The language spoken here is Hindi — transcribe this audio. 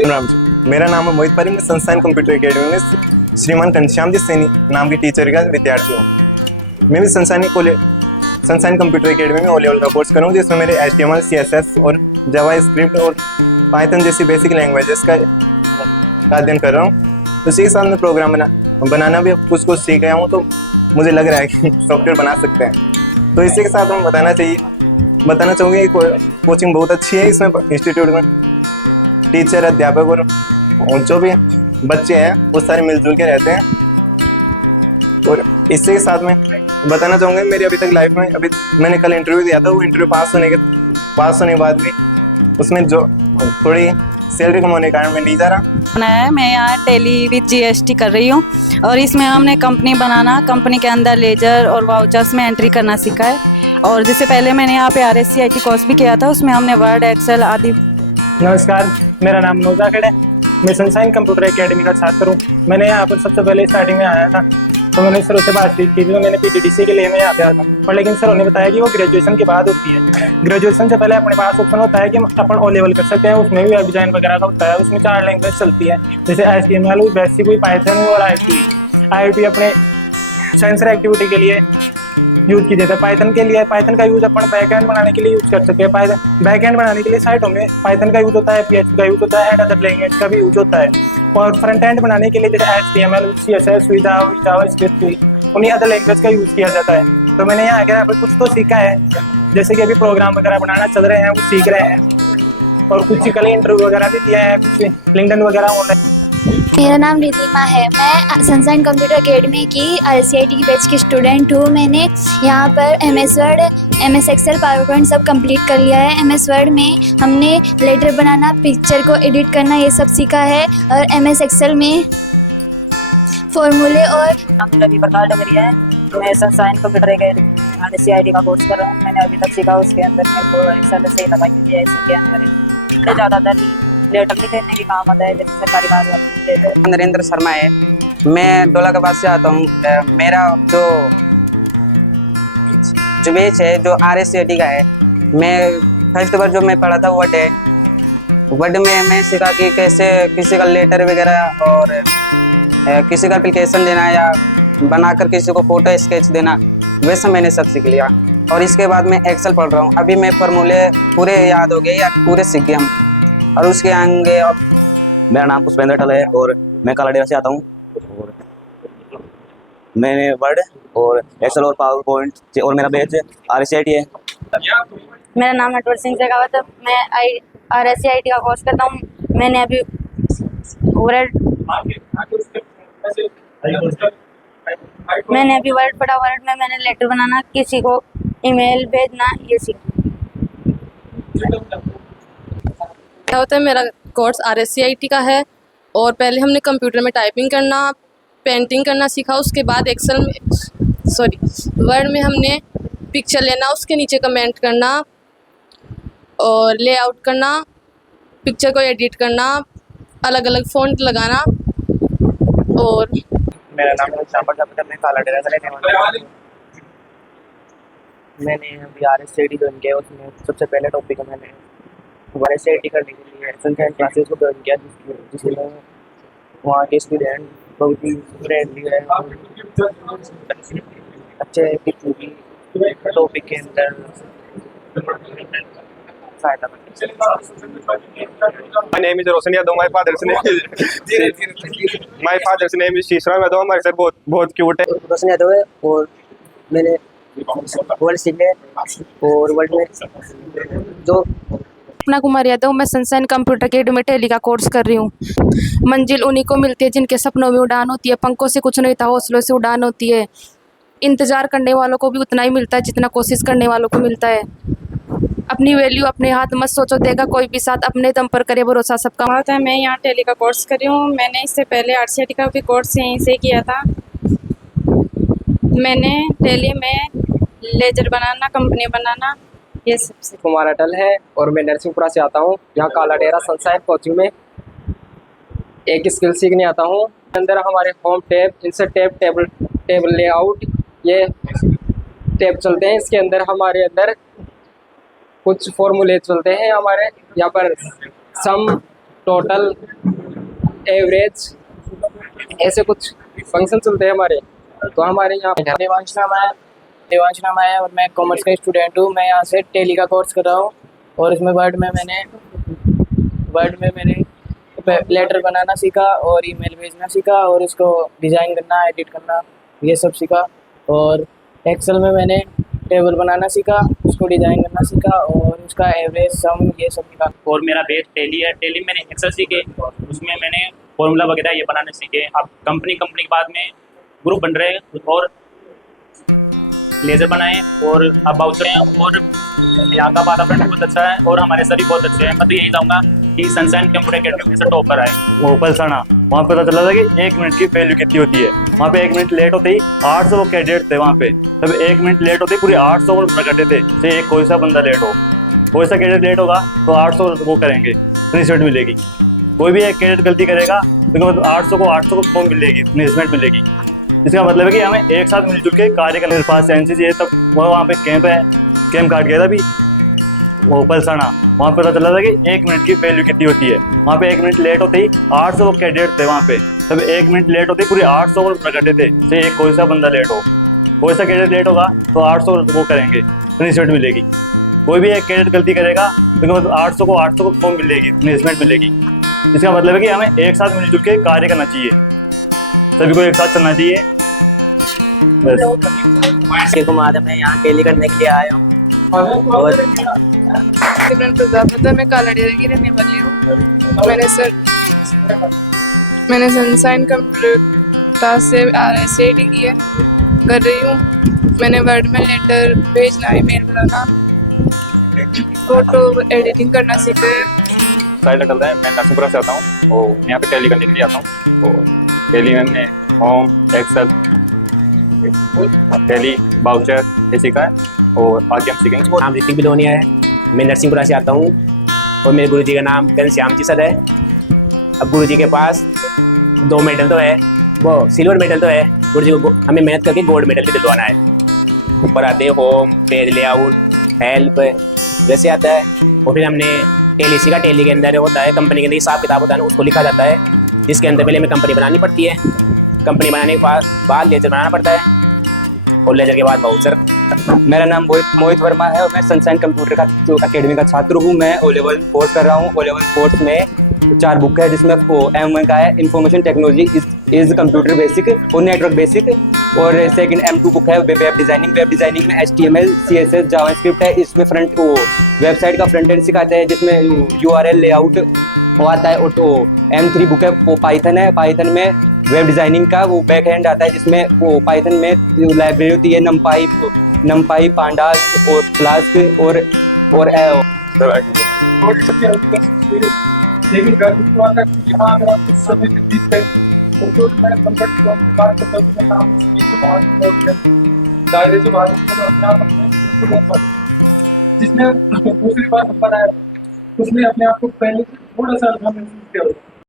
राम जी, मेरा नाम है मोहित पारी। मैं संस्थान कंप्यूटर एकेडमी में श्रीमान घनश्याम जी सैनी नाम की टीचर का विद्यार्थी हूँ। मैं भी संस्थान कंप्यूटर एकेडमी में ओ लेवल का कोर्स करूँ, जिसमें मेरे HTML, CSS और जावा स्क्रिप्ट और पाइथन जैसी बेसिक लैंग्वेजेस का अध्ययन कर रहा हूँ। उसी के साथ में प्रोग्राम बनाना भी कुछ सीख गया हूँ, तो मुझे लग रहा है कि सॉफ्टवेयर बना सकते हैं। तो इसी के साथ हम बताना चाहूँगी कि कोचिंग बहुत अच्छी है। इसमें इंस्टीट्यूट में टीचर, अध्यापक और जो भी बच्चे हैं वो सारे मिलजुल के रहते हैं। और इसी के साथ में बताना चाहूँगा मेरी अभी तक लाइफ में, अभी मैंने कल इंटरव्यू दिया था, वो इंटरव्यू पास होने के बाद भी उसमें जो थोड़ी सैलरी कम होने के कारण मैं नहीं जा रहा। मैं यहाँ टैली विद GST कर रही हूँ और इसमें हमने कंपनी बनाना, कंपनी के अंदर लेजर और वाउचर्स में एंट्री करना सीखा है। और जिससे पहले मैंने यहाँ पे RSCIT कोर्स भी किया था, उसमें हमने वर्ड, एक्सेल आदि। नमस्कार, मेरा नाम नौजाकिर है। मैं सनशाइन कंप्यूटर एकेडमी का छात्र हूँ। मैंने यहाँ पर सबसे पहले स्टार्टिंग में आया था तो मैंने सर से बातचीत की थी, तो मैंने PTDC के लिए मैं यहाँ पे आया था। पर लेकिन सर ने बताया कि वो ग्रेजुएशन के बाद होती है। ग्रेजुएशन से पहले अपने पास ऑप्शन होता है कि अपन O लेवल कर सकते हैं, उसमें भी वेब डिजाइन वगैरह का होता है। उसमें 4 लैंग्वेज चलती है, जैसे HTML, बेसिक हुई, पाइथन हुई और IIT अपने सेंसर एक्टिविटी के लिए यूज की जाता है। पाइथन के लिए, पाइथन का यूज अपन बैकएंड बनाने के लिए यूज कर सकते हैं। बैकएंड बनाने के लिए साइटों में पाइथन का यूज होता है, PHP का यूज होता है, एंड अदर लैंग्वेज का भी यूज होता है। और फ्रंट एंड बनाने के लिए जैसे HTML, CSS, जावा स्क्रिप्ट, उन्हीं अदर लैंग्वेज का यूज किया जाता है। तो मैंने यहाँ आकर कुछ तो सीखा है, जैसे कि अभी प्रोग्राम वगैरह बनाना चल रहे हैं, वो सीख रहे हैं। और कुछ कल इंटरव्यू वगैरह भी दिया है, कुछ लिंक्डइन वगैरह ऑनलाइन। मेरा नाम रिधिमा है। मैं सनशाइन कंप्यूटर एकेडमी की RSCIT की बैच की स्टूडेंट हूँ। मैंने यहाँ पर MS Word, MS Excel, Power Point सब कंप्लीट कर लिया है। MS वर्ड में हमने लेटर बनाना, पिक्चर को एडिट करना, ये सब सीखा है। और MS एक्सेल में फॉर्मूले और रवि प्रकाश डगरिया है। मैं सनशाइन कंप्यूटर एकेडमी RSCIT का कोर्स कर रहा हूँ। मैंने अभी तक सीखा, उसके अंदर मेरे को एक्सेल से लगा कि इसके अंदर ज़्यादातर लेटर लिखने के काम आता है, जैसे सरकारी कार्यालय। नरेंद्र शर्मा है। मैं दौलताबाद से आता हूँ। मेरा जो बैच है जो RSCIT का है, मैं फर्स्ट बार जो मैं पढ़ा था वर्ड है। वर्ड में मैं सीखा कि कैसे किसी का लेटर वगैरह और किसी का एप्लीकेशन देना या बनाकर किसी को फोटो स्केच देना, वैसा मैंने सब सीख लिया। और इसके बाद मैं एक्सेल पढ़ रहा हूँ। अभी मैं फॉर्मूले पूरे याद हो गए या पूरे सीख गए हम। और उसके आगे अब मेरा नाम पुष्पेंद्र टल है और मैं कालाडेरा से आता हूँ। और मैंने वर्ड और एक्सेल और पावर पॉइंट और मेरा बैच RSCIT है। मेरा नाम नटवर सिंह शेखावत है। मैं RSCIT का कोर्स करता हूँ। मैंने अभी वर्ड पढ़ा। वर्ड में मैंने लेटर बनाना, किसी को ईमेल भेजना, ये सीखा। क्या होता है, मेरा कोर्स RSCIT का है और पहले हमने कंप्यूटर में टाइपिंग करना, पेंटिंग करना सीखा। उसके बाद वर्ड में हमने पिक्चर लेना, उसके नीचे कमेंट करना और लेआउट करना, पिक्चर को एडिट करना, अलग अलग फ़ॉन्ट लगाना। और मेरा नाम श्यामल जाफर, मैं कालाडेरा से रहने वाला हूँ। मैंने अभी RSCIT ज्वाइन किया। उसमें सबसे पहले टॉपिक मैंने RSCIT करने के लिए सनशाइन क्लासेस को ज्वाइन किया, जिसमें वहाँ के स्टूडेंट बहुत ही फ्रेंडली है, अच्छे टॉपिक के अंदर सहायता करते हैं। My name is Roshan Yadav. My father's name is Shishram Yadav. हमारे सर बहुत क्यूट है। रोशन यादव है और मैंने वर्ड सीखे और वर्ड में जो अपना कुमार यादव। मैं सनशाइन कंप्यूटर एकेडमी में टैली का कोर्स कर रही हूँ। मंजिल उन्हीं को मिलती है जिनके सपनों में उड़ान होती है। पंखों से कुछ नहीं था, हौसलों से उड़ान होती है। इंतज़ार करने वालों को भी उतना ही मिलता है जितना कोशिश करने वालों को मिलता है। अपनी वैल्यू अपने हाथ मत सोचो, देगा कोई भी साथ, अपने दम पर करे भरोसा सबका। बात है, मैं यहाँ टैली का कोर्स कर रही हूँ। मैंने इससे पहले RSCIT का भी कोर्स यहीं से किया था। मैंने टैली में लेजर बनाना, कंपनी बनाना, ये सब। कुमार अटल है और मैं नरसिंहपुरा से आता हूँ। यहाँ कालाडेरा सनशाइन कोचिंग में एक स्किल सीखने आता हूँ। अंदर हमारे home tab, insert tab, table layout, ये टैब चलते हैं। इसके अंदर हमारे अंदर कुछ फॉर्मूले चलते हैं हमारे यहाँ पर, सम, टोटल, एवरेज, ऐसे कुछ फंक्शन चलते हैं हमारे। तो हमारे यहाँ देवांश नाम है और मैं कॉमर्स का स्टूडेंट हूँ। मैं यहाँ से टेली का कोर्स कर रहा हूँ और इसमें वर्ड में मैंने लेटर बनाना सीखा और ईमेल भेजना सीखा और इसको डिज़ाइन करना, एडिट करना, ये सब सीखा। और एक्सेल में मैंने टेबल बनाना सीखा, उसको डिज़ाइन करना सीखा और उसका एवरेज, सम, ये सब सीखा। और मेरा बेस टेली है। टेली मैंने एक्सेल सीखे, उसमें मैंने फॉर्मूला वगैरह ये बनाने सीखे। अब कंपनी के बाद में ग्रुप बन रहे हैं और लेज़र बनाए और अब बाउचर हैं। और यहाँ का वातावरण बहुत अच्छा है और हमारे सर भी बहुत अच्छे हैं। मैं तो यही चाहूँगा कि सनशाइन कंप्यूटर अकेडमी से टॉप पर आए। वो पलसाना वहाँ पता चला था कि 1 मिनट की वैल्यू कितनी होती है। वहाँ पे 1 मिनट लेट होते ही 800 कैंडिडेट थे वहाँ पे, तब 1 मिनट लेट होते ही पूरे 800 को रखते थे। चाहे एक कोई सा बंदा लेट हो, कोई सा कैंडिडेट लेट होगा तो 800 वो करेंगे, पनिशमेंट मिलेगी। कोई भी एक कैंडिडेट गलती करेगा तो मतलब 800 को वो मिलेगी, पनिशमेंट मिलेगी। इसका मतलब है कि हमें एक साथ मिलजुल के कार्य करने के पास एनसीसी है, तब वहाँ पे कैंप है, कैंप काट गया था अभी वो पलसाना। वहाँ पे पता चला था कि 1 मिनट की वैल्यू कितनी होती है। वहाँ पे 1 मिनट लेट होते ही 800 कैंडिडेट थे वहाँ पे, तब 1 मिनट लेट होते ही पूरे 800 को रखते थे। चाहे एक कोई सा बंदा लेट हो, कोई सा कैंडिडेट लेट होगा तो 800 वो करेंगे, पनिशमेंट मिलेगी। कोई भी एक कैंडिडेट गलती करेगा तो मतलब 800 को वो मिलेगी, पनिशमेंट मिलेगी। इसका मतलब है कि हमें एक साथ मिलजुल के कार्य करना चाहिए, सभी को एक साथ चलना चाहिए। बस मैं यहाँ टेली करने के लिए आया हूँ और मैं कालाडिया की रहने वाली हूँ। मैंने सनशाइन कंप्यूटर क्लास से RSAT की है, कर रही हूँ। मैंने वर्ड में लेटर भेजना, ईमेल बनाना, फोटो एडिटिंग करना सीखा है। साइड चल रहा है। मैं नरसिंहपुरा से आता हूँ और यहाँ पे टेली करने के लिए आता हूँ। और टेली में होम, एक्सेल, टेली, बाउचर ये सीखा है और आगे हम सीखेंगे। नाम ऋतिक बिलोनिया है, मैं नरसिंहपुरा से आता हूँ और मेरे गुरुजी का नाम घनश्याम जी सर है। अब गुरुजी के पास 2 मेडल तो है, वो सिल्वर मेडल तो है। गुरुजी को हमें मेहनत करके गोल्ड मेडल भी दिलवाना है। ऊपर आते हैं होम, पेज लेआउट, हेल्प जैसे आता है। और फिर हमने टेली सीखा। टेली के अंदर होता है, कंपनी के अंदर हिसाब किताब होता है ना, उसको लिखा जाता है, जिसके अंदर पहले हमें कंपनी बनानी पड़ती है। कंपनी बनाने के बाद लेजर बनाना पड़ता है और लेजर के बाद वाउचर। मेरा नाम मोहित वर्मा है और मैं सनशाइन कंप्यूटर अकेडमी का छात्र हूँ। मैं O लेवल कोर्स कर रहा हूँ। O लेवल कोर्स में 4 बुक है, जिसमें M1 का है information technology is computer basic और नेटवर्क बेसिक। और सेकंड M2 बुक है वेब डिजाइनिंग। वेब डिजाइनिंग में HTML, CSS, जावास्क्रिप्ट है। इसमें वेबसाइट का फ्रंट एंड सिखाते हैं, जिसमें URL लेआउट वो आता है। और तो M3 बुक है वो पाइथन है। पाइथन में वेब डिजाइनिंग का वो बैक एंड आता है, जिसमें वो पाइथन में लाइब्रेरी होती है नमपाई, पांडास और फ्लास्क और लेकिन यहाँ अगर आप कुछ समय तो जो मैं कंफर्ट जोन की बात करता हूँ, मैं नाम से बाहर दायरे से बाहर अपने आप जिसने दूसरी बार नंबर आया उसने अपने आप को पहले से थोड़ा सा महसूस किया होगा।